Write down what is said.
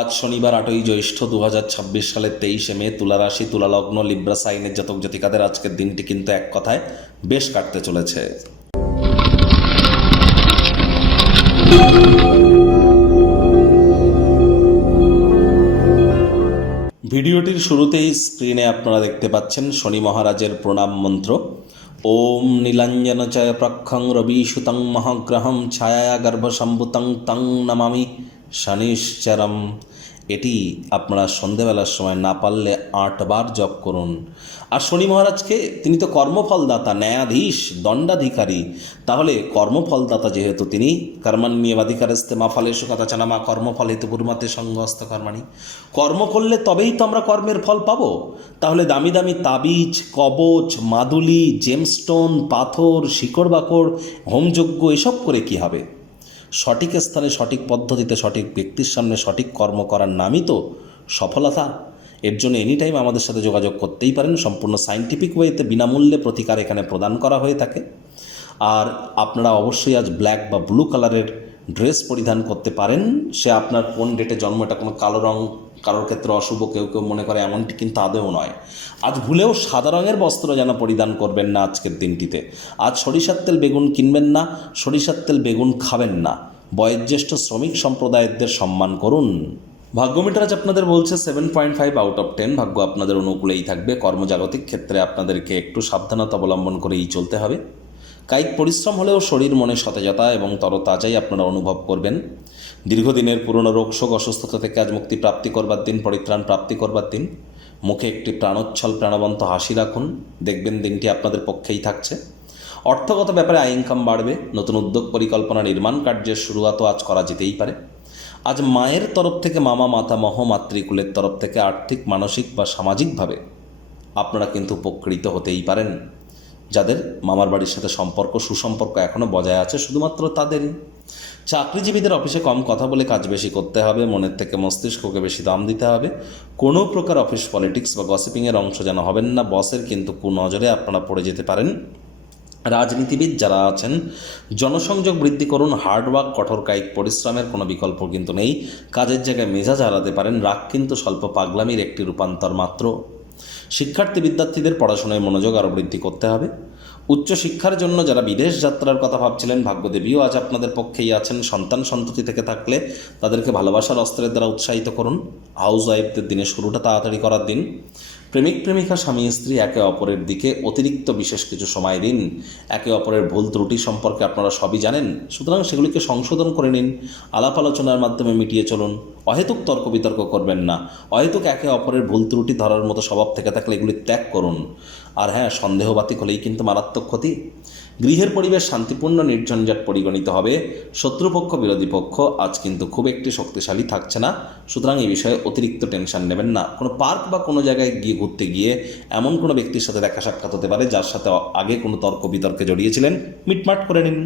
আজ শনিবার ৮ই জ্যৈষ্ঠ ২০২৬ সালের ২৩শে মে, তুলা রাশি, তুলা লগ্ন, লিব্রা সাইনের জাতক জাতিকাদের আজকের দিনটি কিন্তু এক কথায় বেশ কাটতে চলেছে। ভিডিওটির শুরুতেই স্ক্রিনে আপনারা দেখতে পাচ্ছেন শনি মহারাজের প্রণাম মন্ত্র। ওম নীলাঞ্জন চয় প্রক্ষং রবিসুতং মহাগ্রহম ছায়া গর্ভসম্ভুতং তং নমামি শনিশ্চরম। এটি আপনারা সন্ধেবেলার সময় না পারলে ৮ বার জপ করুন। আর শনি মহারাজকে, তিনি তো কর্মফলদাতা, ন্যায়াধীশ, দণ্ডাধিকারী। তাহলে কর্মফলদাতা যেহেতু তিনি, কর্মণ্যেবাধিকারস্তে মা ফলেষু কদাচন মা কর্মফল হেতু পূর্মাতে সঙ্গস্ত কর্মাণি। কর্ম করলে তবেই তো আমরা কর্মের ফল পাবো। তাহলে দামি দামি তাবিজ, কবচ, মাদুলি, জেমস্টোন, পাথর, শিকড় বাকড়, হোমযজ্ঞ এসব করে কি হবে? সঠিক স্থানে, সঠিক পদ্ধতিতে, সঠিক ব্যক্তির সামনে সঠিক কর্ম করার নামই তো সফলতা। এর জন্য এনি টাইম আমাদের সাথে যোগাযোগ করতেই পারেন। সম্পূর্ণ সায়েন্টিফিক ওয়েতে বিনামূল্যে প্রতিকার এখানে প্রদান করা হয়ে থাকে। আর আপনারা অবশ্যই আজ ব্ল্যাক বা ব্লু কালারের ড্রেস পরিধান করতে পারেন। সে আপনার কোন ডেটে জন্ম, এটা কোনো কালো রং কারোর ক্ষেত্রে অশুভ কেউ কেউ মনে করে, এমনটি কিন্তু আদৌ নয়। আজ ভুলেও সাদা রঙের বস্ত্র যেন পরিধান করবেন না আজকের দিনটিতে। আজ সরিষার তেল বেগুন কিনবেন না, সরিষার তেল বেগুন খাবেন না। বয়োজ্যেষ্ঠ শ্রমিক সম্প্রদায়দের সম্মান করুন। ভাগ্যমিটার আজ আপনাদের বলছে 7.5 আউট অফ 10। ভাগ্য আপনাদের অনুকূলেই থাকবে। কর্মজাগতিক ক্ষেত্রে আপনাদেরকে একটু সাবধানতা অবলম্বন করেই চলতে হবে। কায়িক পরিশ্রম হলেও শরীর মনে সতেজতা এবং তরতাজাই আপনারা অনুভব করবেন। দীর্ঘদিনের পুরনো রোগশোক অসুস্থতা থেকে আজ মুক্তি প্রাপ্তি করবার দিন, পরিত্রাণ প্রাপ্তি করবার দিন। মুখে একটি প্রাণোচ্ছল প্রাণবন্ত হাসি রাখুন, দেখবেন দিনটি আপনাদের পক্ষেই থাকছে। অর্থগত ব্যাপারে আয় ইনকাম বাড়বে। নতুন উদ্যোগ পরিকল্পনা নির্মাণ কার্যের শুরুয়াতও আজ করা যেতেই পারে। আজ মায়ের তরফ থেকে, মামা মাতামহ মাতৃকুলের তরফ থেকে আর্থিক, মানসিক বা সামাজিকভাবে আপনারা কিন্তু উপকৃত হতেই পারেন। যাদের মামার বাড়ির সাথে সম্পর্ক, সুসম্পর্ক এখনও বজায় আছে, শুধুমাত্র তাদেরই। চাকরিজীবীদের অফিসে কম কথা বলে কাজ বেশি করতে হবে। মনের থেকে মস্তিষ্ককে বেশি দাম দিতে হবে। কোনো প্রকার অফিস পলিটিক্স বা গসিপিংয়ের অংশ যেন হবেন না। বসের কিন্তু কুনজরে আপনারা পড়ে যেতে পারেন। রাজনীতিবিদ যারা আছেন, জনসংযোগ বৃদ্ধি করুন। হার্ডওয়ার্ক, কঠোর কায়িক পরিশ্রমের কোনো বিকল্প কিন্তু নেই। কাজের জায়গায় মেজাজ হারাতে পারেন। রাগ কিন্তু স্বল্প পাগলামির একটি রূপান্তর মাত্র। শিক্ষার্থী বিদ্যার্থীদের পড়াশোনায় মনোযোগ আরও বৃদ্ধি করতে হবে। উচ্চশিক্ষার জন্য যারা বিদেশ যাত্রার কথা ভাবছিলেন, ভাগ্যদেবীও আজ আপনাদের পক্ষেই আছেন। সন্তান সন্ততি থেকে থাকলে তাদেরকে ভালোবাসার অস্ত্রের দ্বারা উৎসাহিত করুন। হাউস ওয়াইফদের দিনের শুরুটা তাড়াতাড়ি করার দিন। প্রেমিক প্রেমিকা, স্বামী স্ত্রী একে অপরের দিকে অতিরিক্ত বিশেষ কিছু সময় দিন। একে অপরের ভুল ত্রুটি সম্পর্কে আপনারা সবই জানেন, সুতরাং সেগুলিকে সংশোধন করে নিন। আলাপ আলোচনার মাধ্যমে মিটিয়ে চলুন। অহেতুক তর্ক বিতর্ক করবেন না। অহেতুক একে অপরের ভুল ত্রুটি ধরার মতো স্বভাব থেকে থাকলে এগুলি ত্যাগ করুন। আর হ্যাঁ, সন্দেহবাতিক হলেই কিন্তু মারাত্মক ক্ষতি। গৃহের পরিবেশ শান্তিপূর্ণ, নির্ঝঞ্ঝাট পরিগণিত হবে। শত্রুপক্ষ, বিরোধী পক্ষ আজ কিন্তু খুব একটি শক্তিশালী থাকছে না। সুতরাং এই বিষয়ে অতিরিক্ত টেনশন নেবেন না। কোনো পার্ক বা কোনো জায়গায় গিয়ে ঘুরতে গিয়ে এমন কোনো ব্যক্তির সাথে দেখা সাক্ষাৎ হতে পারে যার সাথে আগে কোনো তর্ক বিতর্কে জড়িয়েছিলেন, মিটমাট করে নিন।